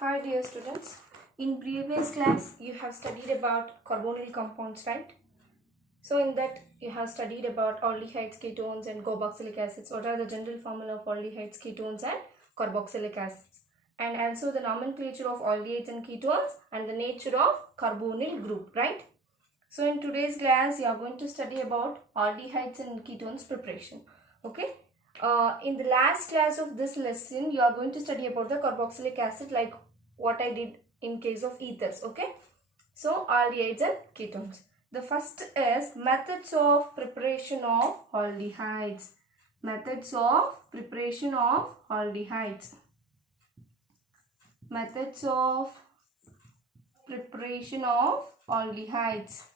Hi dear students, in previous class you have studied about carbonyl compounds, right? So in that you have studied about aldehydes, ketones and carboxylic acids. What are the general formula of aldehydes, ketones and carboxylic acids? And also the nomenclature of aldehydes and ketones and the nature of carbonyl group, right? So in today's class you are going to study about aldehydes and ketones preparation, okay? In the last class of this lesson you are going to study about the carboxylic acid like what I did in case of ethers, okay? So aldehydes and ketones. The first is methods of preparation of aldehydes. Methods of preparation of aldehydes. Methods of preparation of aldehydes.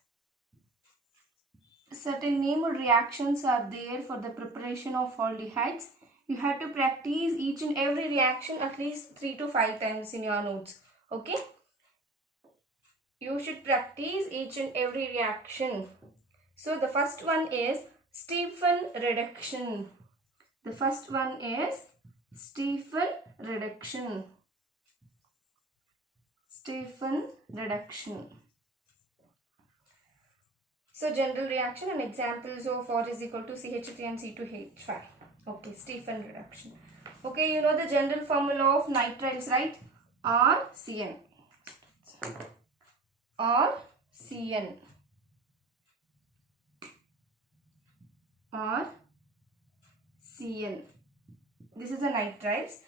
Certain named reactions are there for the preparation of aldehydes. You have to practice each and every reaction at least 3 to 5 times in your notes, okay? You should practice each and every reaction. So the first one is Stephen reduction. The first one is Stephen reduction. Stephen reduction. So general reaction and examples of R is equal to CH3 and C2H5. Okay, Stephen reduction. Okay, you know the general formula of nitriles, right? RCN. RCN. RCN. This is the nitriles.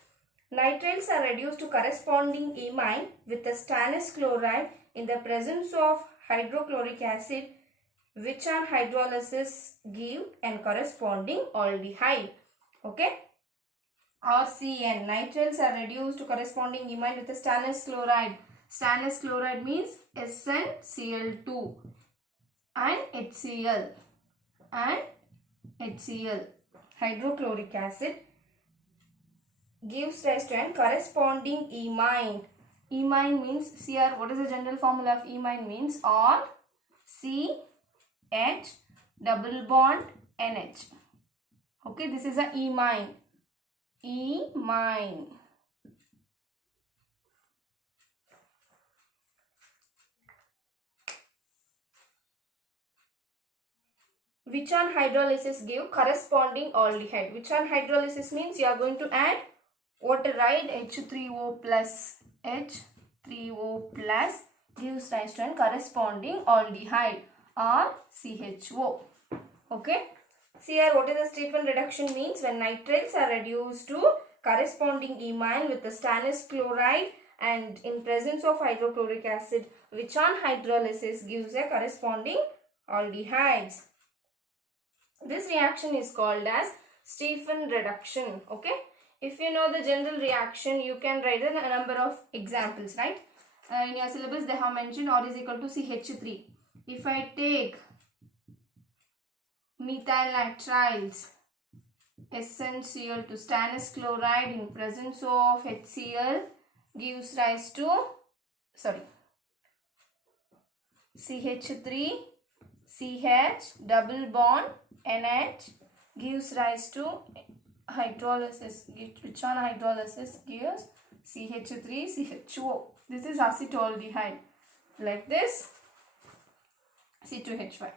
Nitriles are reduced to corresponding amine with the stannous chloride in the presence of hydrochloric acid, which on hydrolysis give and corresponding aldehyde. Okay. RCN. Nitriles are reduced to corresponding amine with the stannous chloride. Stannous chloride means SnCl2 and HCl. Hydrochloric acid gives rise to an corresponding amine. Amine means Cr. What is the general formula of amine? Means R C H double bond NH. Okay, this is a amine. Amine. Which on hydrolysis give corresponding aldehyde. Which on hydrolysis means you are going to add water, right? H3O plus gives rise to an corresponding aldehyde or CHO. Okay. See here, what is the Stephen reduction means? When nitriles are reduced to corresponding amine with the stannous chloride and in presence of hydrochloric acid, which on hydrolysis gives a corresponding aldehydes. This reaction is called as Stephen reduction. Okay. If you know the general reaction, you can write a number of examples, right? In your syllabus, they have mentioned R is equal to CH3. If I take methyl nitriles, SnCl to stannous chloride in presence of HCl gives rise to, CH3, CH double bond NH gives rise to hydrolysis, which on hydrolysis gives CH3, CHO. This is acetaldehyde. Like this, C2H5.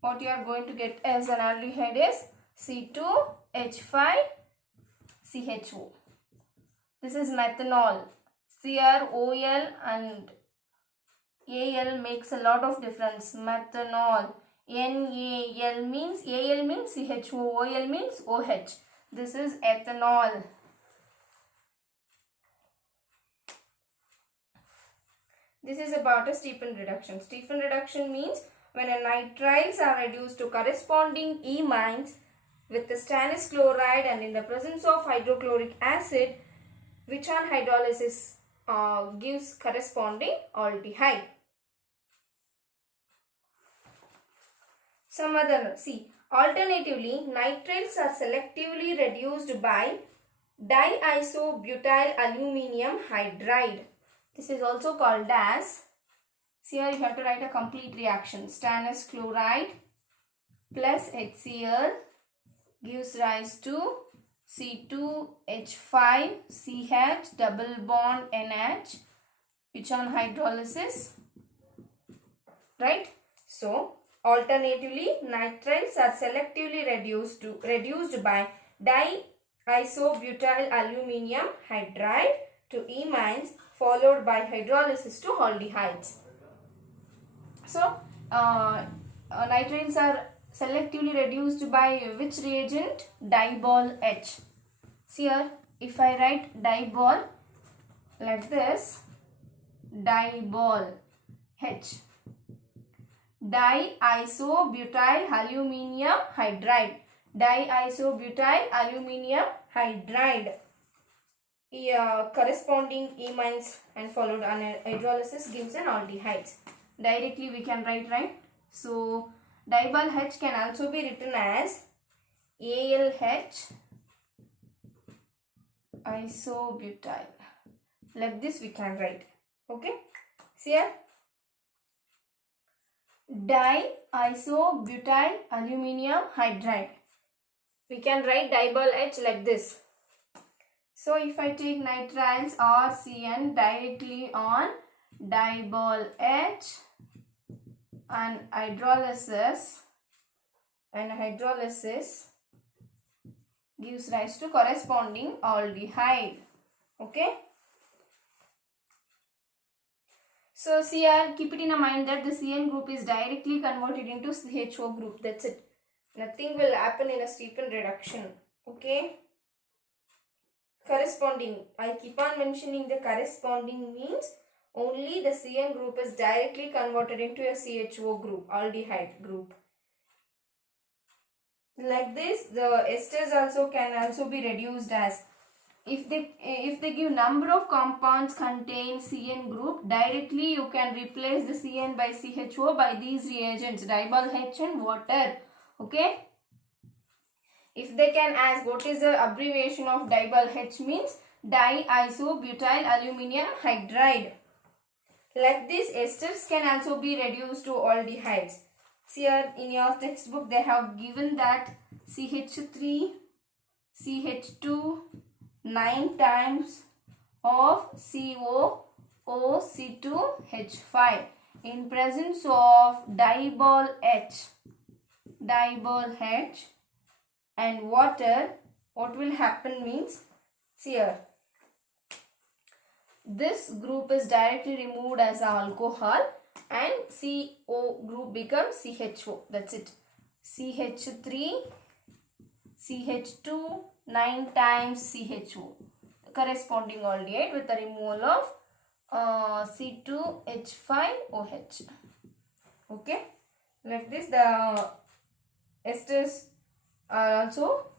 What you are going to get as an aldehyde is C2H5CHO. This is methanol. Cr, OL and Al makes a lot of difference. Methanol. NaL means CHO, OL means OH. This is ethanol. This is about a Stephen reduction. Stephen reduction means when a nitriles are reduced to corresponding amines with the stannous chloride and in the presence of hydrochloric acid, which on hydrolysis gives corresponding aldehyde. Some other, see, alternatively, nitriles are selectively reduced by diisobutyl aluminium hydride. This is also called as, see here you have to write a complete reaction. Stannous chloride plus HCl gives rise to C2H5 CH double bond NH, which on hydrolysis, right? So alternatively, nitriles are selectively reduced by diisobutyl aluminium hydride to imines, followed by hydrolysis to aldehydes. So nitriles are selectively reduced by which reagent? Dibol H. See here, if I write dibol like this, dibol H, diisobutyl aluminium hydride, diisobutyl aluminium hydride, corresponding imines and followed on hydrolysis gives an aldehydes. Directly we can write, right? So dibol H can also be written as ALH isobutyl. Like this we can write. Okay. See here. Diisobutyl aluminium hydride. We can write dibol H like this. So if I take nitriles or CN directly on dibol H and hydrolysis gives rise to corresponding aldehyde. Okay. So see here, keep it in mind that the CN group is directly converted into CHO group. That's it. Nothing will happen in a steepened reduction. Okay. Corresponding. I keep on mentioning the corresponding means only the CN group is directly converted into a CHO group, aldehyde group. Like this, the esters also can also be reduced as, if they give number of compounds contain CN group, directly you can replace the CN by CHO by these reagents, dibol H and water. Okay. If they can ask what is the abbreviation of dibol H, means diisobutyl aluminium hydride. Like this, esters can also be reduced to aldehydes. See here in your textbook they have given that CH3, CH2, 9 times of COOC2H5 in presence of dibol H and water. What will happen means, see here, this group is directly removed as alcohol and CO group becomes CHO. That's it. CH3, CH2, 9 times CHO. Corresponding aldehyde with the removal of C2H5OH. Okay. Like this, the esters are also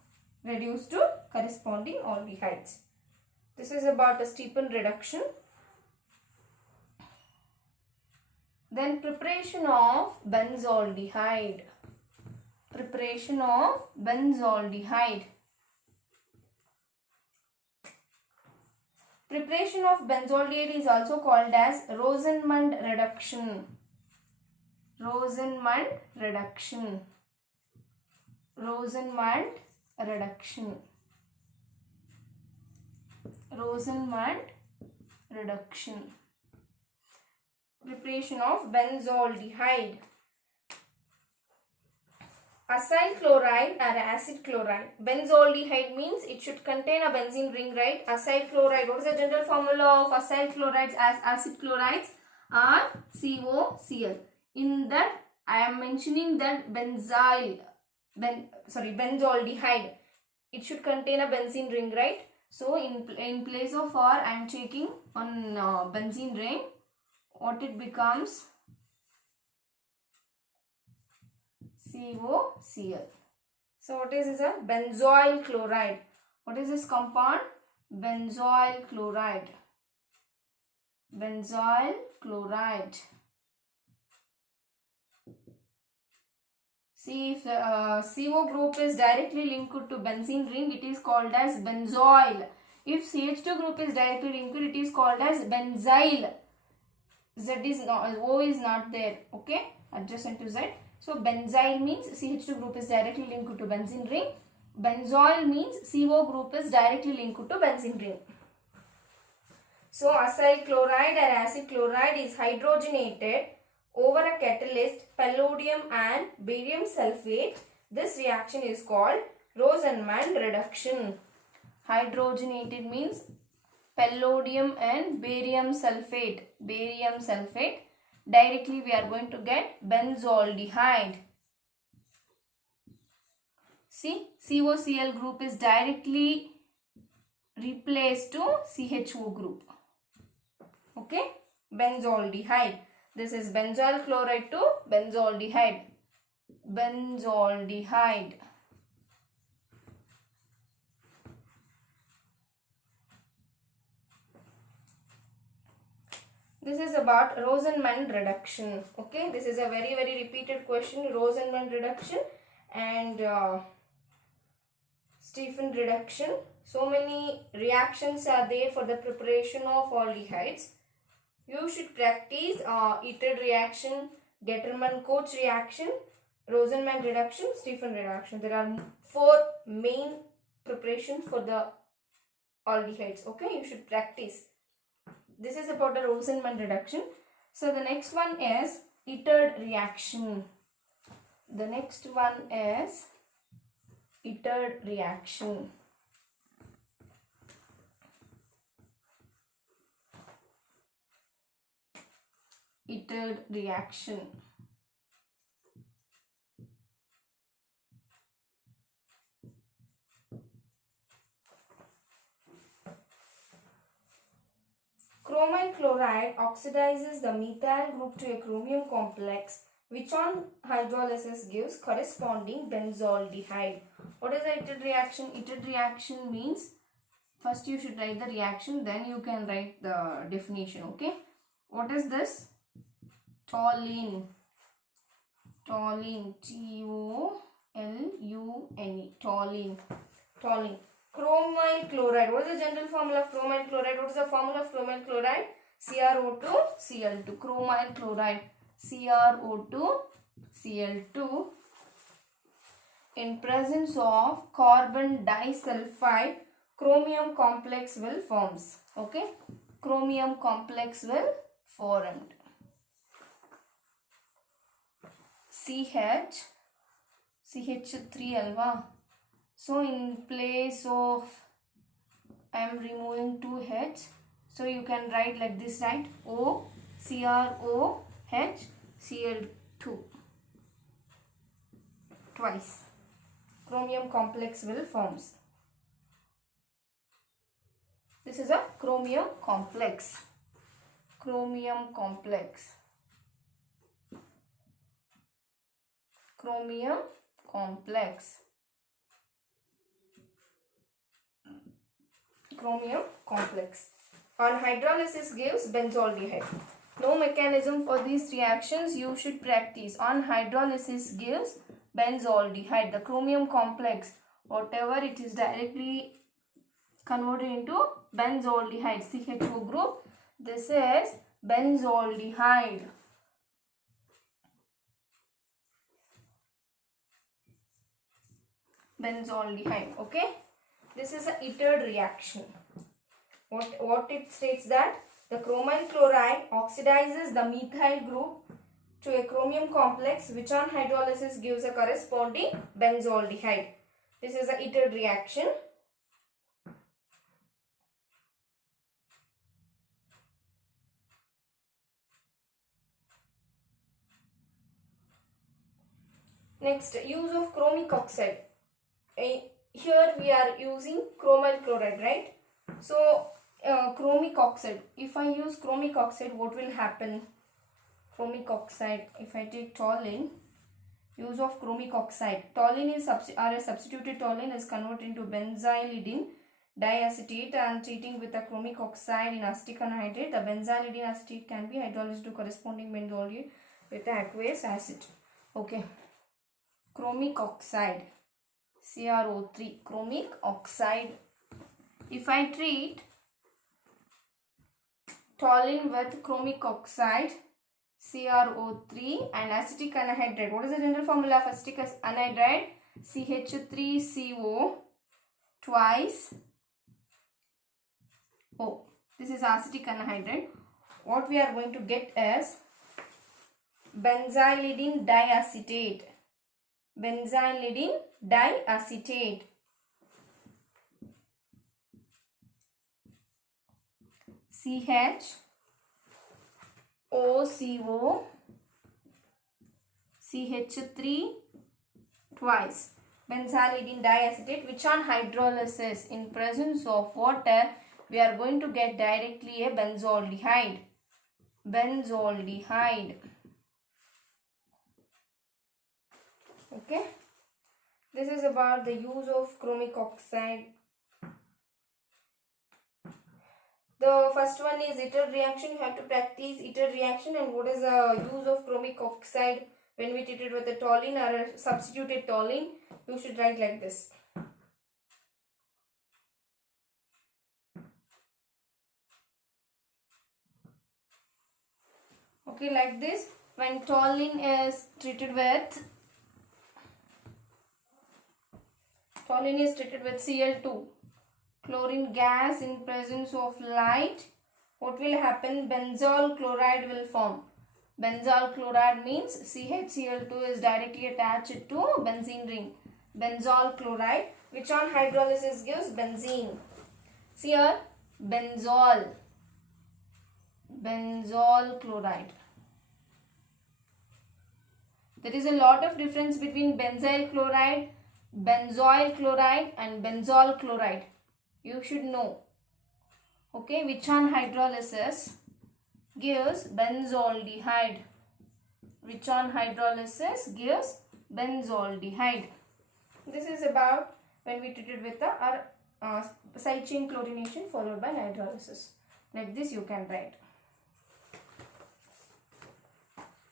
reduced to corresponding aldehydes. This is about a steepened reduction. Then preparation of benzaldehyde. Preparation of benzaldehyde. Preparation of benzaldehyde is also called as Rosenmund reduction. Rosenmund reduction. Rosenmund reduction. Rosenmund reduction. Preparation of benzaldehyde. Acyl chloride or acid chloride. Benzaldehyde means it should contain a benzene ring, right? Acyl chloride. What is the general formula of acyl chlorides as acid chlorides? Are COCl. In that I am mentioning that benzaldehyde. It should contain a benzene ring, right? So in place of R, I am taking on benzene ring. What it becomes? COCl. So what is a benzoyl chloride? What is this compound? Benzoyl chloride. Benzoyl chloride. See, if CO group is directly linked to benzene ring, it is called as benzoyl. If CH2 group is directly linked, it is called as benzyl. Z is not, O is not there. Okay, adjacent to Z. So benzyl means CH2 group is directly linked to benzene ring. Benzoyl means CO group is directly linked to benzene ring. So acyl chloride and acid chloride is hydrogenated over a catalyst palladium and barium sulfate. This reaction is called Rosenman reduction. Hydrogenated means palladium and barium sulfate. Barium sulfate. Directly we are going to get benzaldehyde. See, COCl group is directly replaced to CHO group. Okay, benzaldehyde. This is benzoyl chloride to benzaldehyde. Benzaldehyde. This is about Rosenman reduction. Okay, this is a very repeated question. Rosenman reduction and Stephen reduction. So many reactions are there for the preparation of aldehydes. You should practice Ited reaction, Getterman-Koch reaction, Rosenman reduction, Stephen reduction. There are 4 main preparations for the aldehydes. Okay, you should practice. This is about the Rosenman reduction. So the next one is Ited reaction. The next one is Ited reaction. Ited reaction. Chromine chloride oxidizes the methyl group to a chromium complex, which on hydrolysis gives corresponding benzaldehyde. What is the Ited reaction? Ited reaction means first you should write the reaction, then you can write the definition. Okay, what is this? Toluene. Toluene. T-O-L-U-N-E. Toluene. Toluene. Chromine chloride. What is the general formula of chromine chloride? What is the formula of chromine chloride? CrO2 Cl2. Chromine chloride. CrO2 Cl2. In presence of carbon disulfide, chromium complex will forms. Okay. Chromium complex will formed. CH3 alva. So in place of I am removing 2 H. So you can write like this, right? O CrOH Cl2 twice. Chromium complex will forms. This is a chromium complex. Chromium complex. Chromium complex. Chromium complex. On hydrolysis gives benzaldehyde. No mechanism for these reactions you should practice. On hydrolysis gives benzaldehyde. The chromium complex, whatever it is directly converted into benzaldehyde, CHO group. This is benzaldehyde. Benzaldehyde. Okay. This is a Ited reaction. What it states that the chromine chloride oxidizes the methyl group to a chromium complex, which on hydrolysis gives a corresponding benzaldehyde. This is a Ited reaction. Next, use of chromic oxide. Here we are using chromyl chloride, right? So chromic oxide, if I use chromic oxide, what will happen? Chromic oxide, if I take toluene, use of chromic oxide, toluene is a substituted toluene is converted into benzylidene diacetate and treating with a chromic oxide in acetic anhydride. The benzylidene acetate can be hydrolyzed to corresponding benzaldehyde with the aqueous acid. Okay, chromic oxide, CrO3, chromic oxide. If I treat toluene with chromic oxide, CrO3 and acetic anhydride. What is the general formula of acetic anhydride? CH3CO twice O. This is acetic anhydride. What we are going to get is benzylidene diacetate. Benzylidene diacetate. CHOCO CH3 twice. Benzylidene diacetate, which on hydrolysis in presence of water we are going to get directly a benzaldehyde. Benzaldehyde. Okay. This is about the use of chromic oxide. The first one is ITER reaction. You have to practice ITER reaction and what is the use of chromic oxide when we treat it with a toluene or a substituted toluene. You should write like this. Okay, like this. When toluene is treated with Cl2, chlorine gas in presence of light, what will happen? Benzol chloride will form. Benzol chloride means CHCl2 is directly attached to benzene ring. Benzol chloride, which on hydrolysis gives benzene. See here, benzol chloride. There is a lot of difference between benzyl chloride, benzoyl chloride and benzol chloride. You should know. Okay, which on hydrolysis gives benzaldehyde. Which on hydrolysis gives benzaldehyde. This is about when we treated with the side chain chlorination followed by hydrolysis. Like this you can write.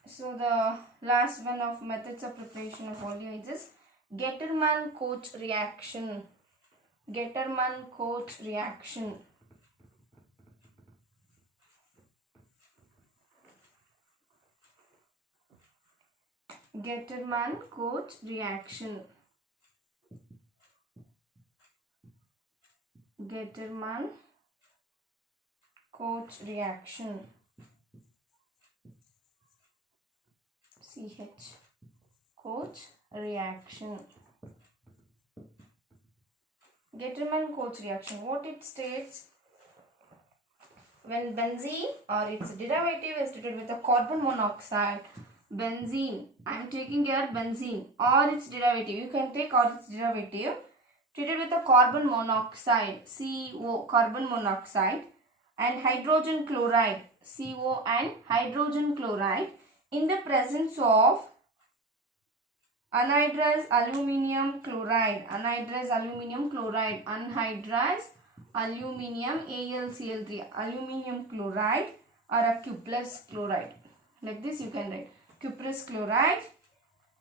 So the last one of methods of preparation of aldehydes is Getterman-Koch reaction. Getterman-Koch reaction. Getterman-Koch reaction. Getterman-Koch reaction. CH. Koch reaction. Getterman-Koch reaction. What it states? When benzene or its derivative is treated with a carbon monoxide, benzene, I am taking here benzene or its derivative, you can take or its derivative, treated with a carbon monoxide, CO, carbon monoxide, and hydrogen chloride, CO and hydrogen chloride, in the presence of anhydrous aluminium chloride, anhydrous aluminium AlCl3, aluminium chloride or a cuprous chloride. Like this you can write cuprous chloride.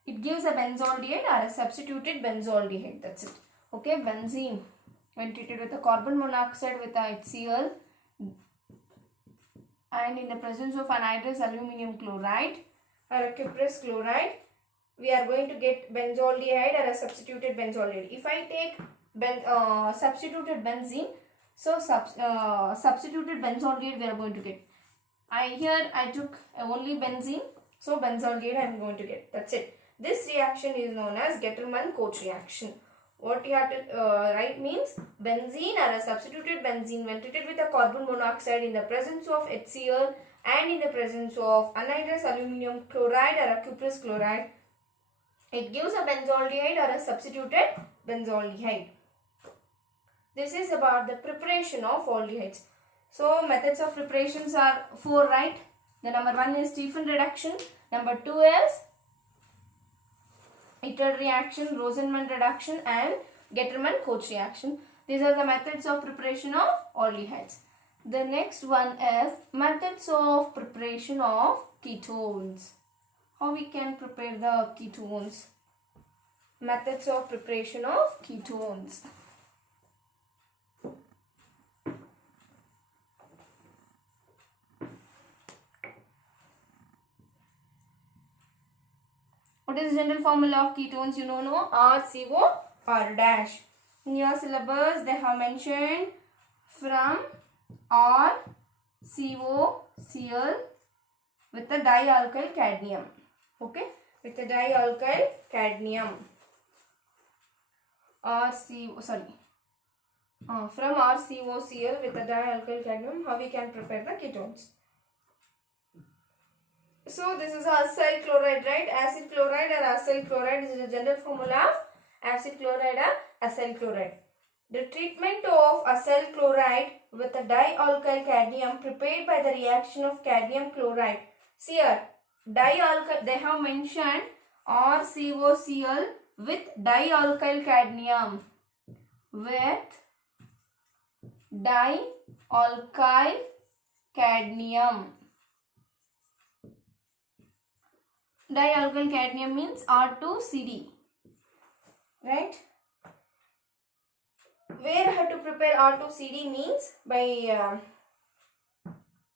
It gives a benzaldehyde or a substituted benzaldehyde. That's it. Okay, benzene when treated with a carbon monoxide with a HCl and in the presence of anhydrous aluminium chloride or a cuprous chloride, we are going to get benzaldehyde or a substituted benzaldehyde. If I take substituted benzene, so substituted benzaldehyde we are going to get. Here I took only benzene, so benzaldehyde I am going to get. That's it. This reaction is known as Getterman-Koch reaction. What you have to write means benzene or a substituted benzene when treated with a carbon monoxide in the presence of HCl and in the presence of anhydrous aluminium chloride or a cuprous chloride, it gives a benzaldehyde or a substituted benzaldehyde. This is about the preparation of aldehydes. So methods of preparations are 4, right? The number 1 is Stephan reduction. Number 2 is ITER reaction, Rosenman reduction and Getterman-Koch reaction. These are the methods of preparation of aldehydes. The next one is methods of preparation of ketones. How we can prepare the ketones? Methods of preparation of ketones. What is the general formula of ketones? You know, no? RCO R dash. In your syllabus, they have mentioned from RCOCl with the dialkyl cadmium. Okay, with the dialkyl cadmium. From RCOCl with the dialkyl cadmium, how we can prepare the ketones? So this is acyl chloride, right? Acid chloride or acyl chloride is the general formula of acid chloride or acyl chloride. The treatment of acyl chloride with the dialkyl cadmium prepared by the reaction of cadmium chloride. See here, dialkyl, they have mentioned RCOCl with dialkyl cadmium. With dialkyl cadmium. Dialkyl cadmium means R2CD, right? Where I have to prepare R2CD means by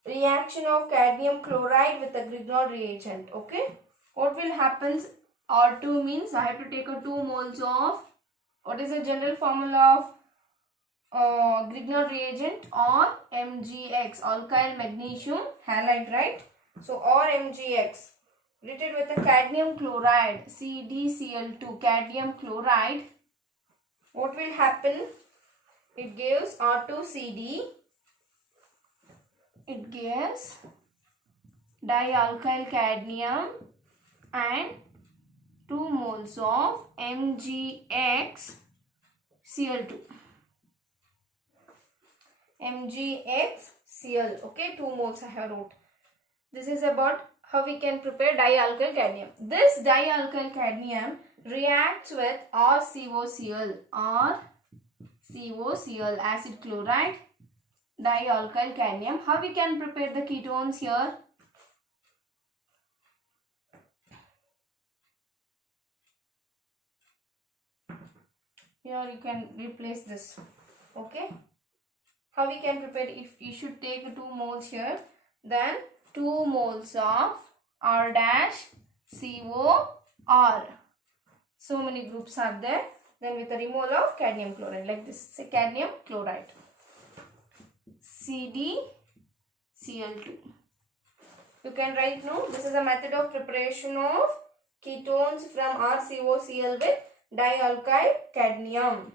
reaction of cadmium chloride with the Grignard reagent. Okay, what will happen? R2 means I have to take a 2 moles of, what is the general formula of Grignard reagent? or MgX, alkyl magnesium halide, right? So or MgX treated with the cadmium chloride, CdCl2, cadmium chloride. What will happen? It gives R2CD. It gives dialkyl cadmium and 2 moles of MgXCl2. MgXCl. Okay, 2 moles I have wrote. This is about how we can prepare dialkyl cadmium. This dialkyl cadmium reacts with RCOCl, acid chloride, dialkyl cadmium. How we can prepare the ketones here? Here you can replace this. Okay. How we can prepare? If you should take 2 moles here, then 2 moles of R dash COR. So many groups are there. Then with the removal of cadmium chloride, like this, say cadmium chloride, CdCl2. You can write, no, this is a method of preparation of ketones from RCOCl with dialkyl cadmium.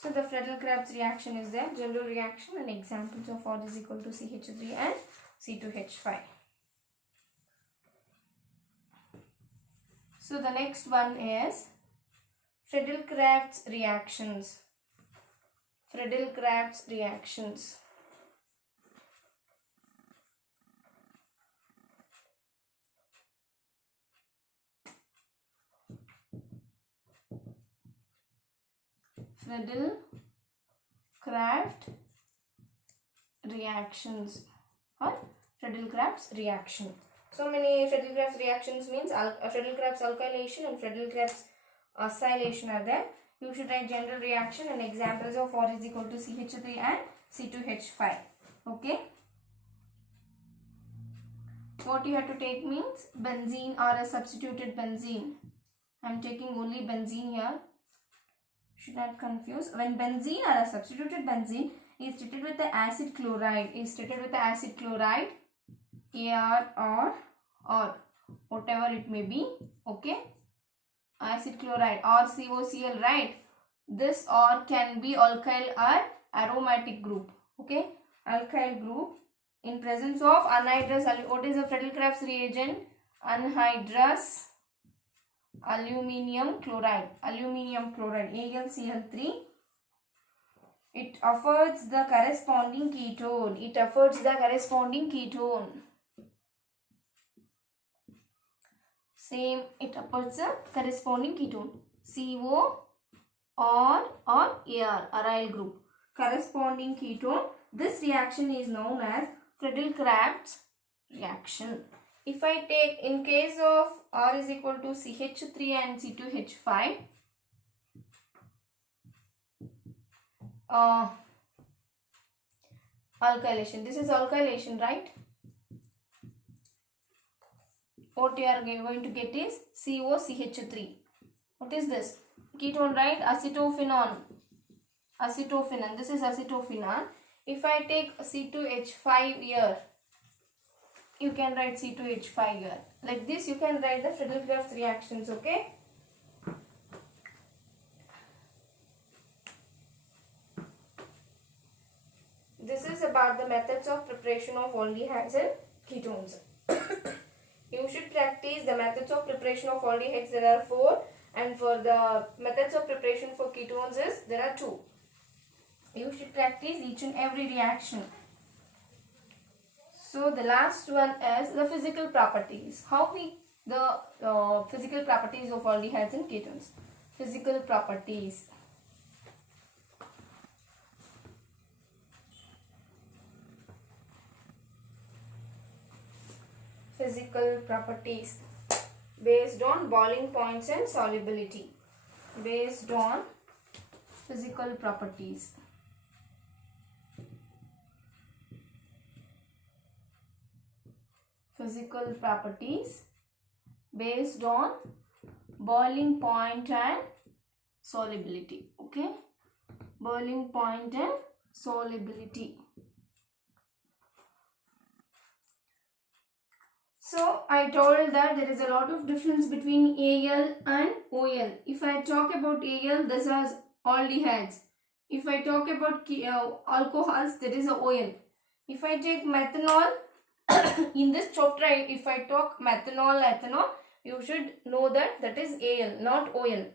So the Friedel-Crafts reaction is there, general reaction and examples of R is equal to CH3 and C2H5. So the next one is Friedel-Crafts reactions. Friedel-Crafts reactions. Friedel-Crafts reactions or Friedel-Crafts reaction. So many Friedel-Crafts reactions means Friedel-Crafts alkylation and Friedel-Crafts acylation are there. You should write general reaction and examples of R is equal to CH3 and C2H5. Okay. What you have to take means benzene or a substituted benzene. I am taking only benzene here. Should not confuse. When benzene or a substituted benzene is treated with the acid chloride, AR or whatever it may be. Okay. Acid chloride or COCl, right? This or can be alkyl or aromatic group. Okay. Alkyl group in presence of anhydrous. What is the Friedel-Crafts reagent? Anhydrous aluminium chloride, AlCl3. It affords the corresponding ketone. Same, it affords the corresponding ketone. CO or AR, aryl group. Corresponding ketone. This reaction is known as Friedel-Crafts reaction. If I take, in case of R is equal to CH3 and C2H5, alkylation. This is alkylation, right? what you are going to get is COCH3. What is this? Ketone, right? Acetophenone. Acetophenone. This is acetophenone. If I take C2H5 here, you can write C2H5 here. Like this, you can write the Friedel-Crafts reactions, okay? This is about the methods of preparation of aldehydes and ketones. You should practice the methods of preparation of aldehydes. There are 4, and for the methods of preparation for ketones there are 2. You should practice each and every reaction. So the last one is the physical properties. The physical properties of aldehydes and ketones. Physical properties. Physical properties based on boiling points and solubility. Based on physical properties. Physical properties based on boiling point and solubility. Okay, boiling point and solubility. So I told that there is a lot of difference between AL and OL. If I talk about AL, this is aldehydes. If I talk about alcohols, there is a OL. If I take methanol, in this chapter, if I talk methanol, ethanol, you should know that that is AL, not OL.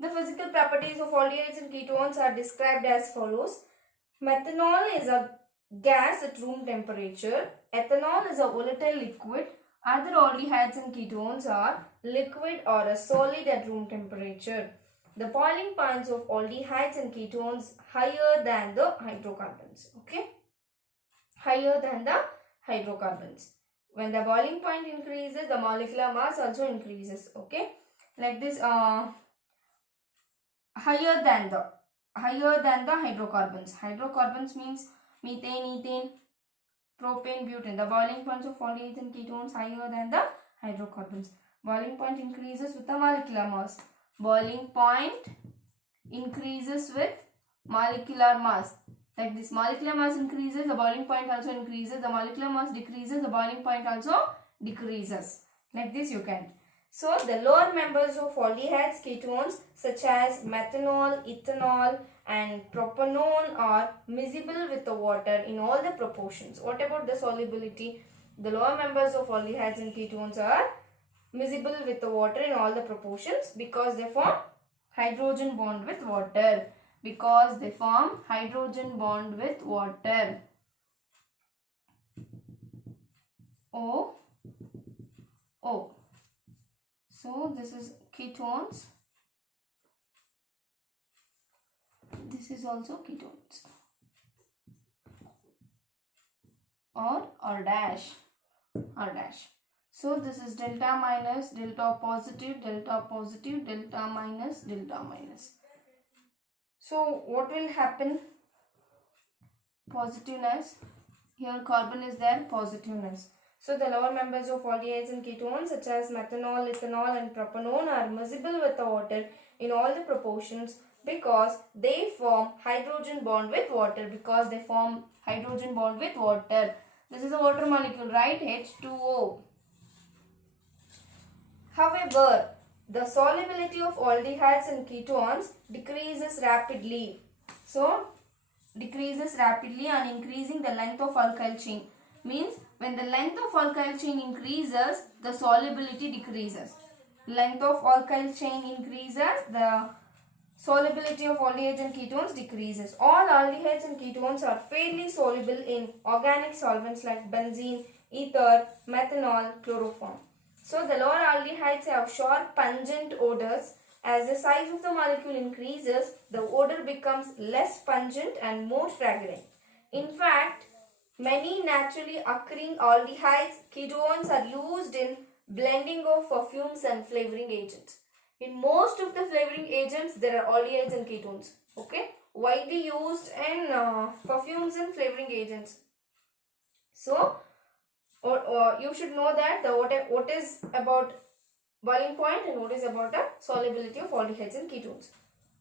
The physical properties of aldehydes and ketones are described as follows. Methanol is a gas at room temperature. Ethanol is a volatile liquid. Other aldehydes and ketones are liquid or a solid at room temperature. The boiling points of aldehydes and ketones higher than the hydrocarbons. Okay, higher than the hydrocarbons. When the boiling point increases, the molecular mass also increases. Okay, like this. Higher than the hydrocarbons. Hydrocarbons means methane, ethane, propane, butane. The boiling points of aldehydes and ketones higher than the hydrocarbons. Boiling point increases with the molecular mass. Boiling point increases with molecular mass. Like this, molecular mass increases, the boiling point also increases. The molecular mass decreases, the boiling point also decreases. Like this you can. So the lower members of aldehydes, ketones such as methanol, ethanol and propanone are miscible with the water in all the proportions. What about the solubility? The lower members of aldehydes and ketones are miscible with the water in all the proportions because they form hydrogen bond with water. Because they form hydrogen bond with water. O. So this is ketones. This is also ketones. Or dash. So this is delta minus, delta positive, delta positive, delta minus, delta minus. So what will happen? Positiveness. Here carbon is there, positiveness. So the lower members of aldehydes and ketones such as methanol, ethanol and propanone are miscible with the water in all the proportions because they form hydrogen bond with water. This is a water molecule, right? H2O. However, the solubility of aldehydes and ketones decreases rapidly. So, decreases rapidly and increasing the length of alkyl chain. Means when the length of alkyl chain increases, the solubility decreases. Length of alkyl chain increases, the solubility of aldehydes and ketones decreases. All aldehydes and ketones are fairly soluble in organic solvents like benzene, ether, methanol, chloroform. So the lower aldehydes have sharp pungent odors. As the size of the molecule increases, the odor becomes less pungent and more fragrant. In fact, many naturally occurring aldehydes, ketones are used in blending of perfumes and flavoring agents. In most of the flavoring agents, there are aldehydes and ketones. Okay, widely used in perfumes and flavoring agents. So you should know that what is about boiling point and what is about the solubility of aldehydes and ketones.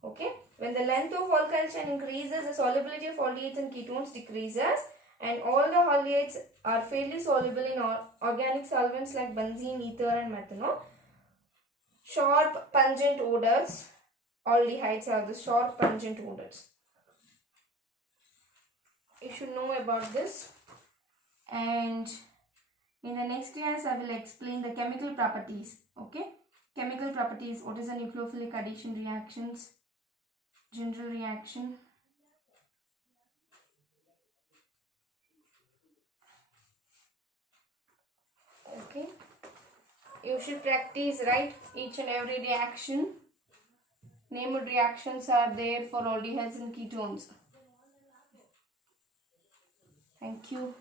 Okay, when the length of alkyl chain increases, the solubility of aldehydes and ketones decreases, and all the aldehydes are fairly soluble in organic solvents like benzene, ether and methanol. Sharp pungent odors. Aldehydes have the sharp pungent odors. You should know about this. And in the next class, I will explain the chemical properties. Okay, chemical properties. What is a nucleophilic addition reactions? General reaction. Okay, you should practice, right? Each and every reaction. Named reactions are there for aldehydes and ketones. Thank you.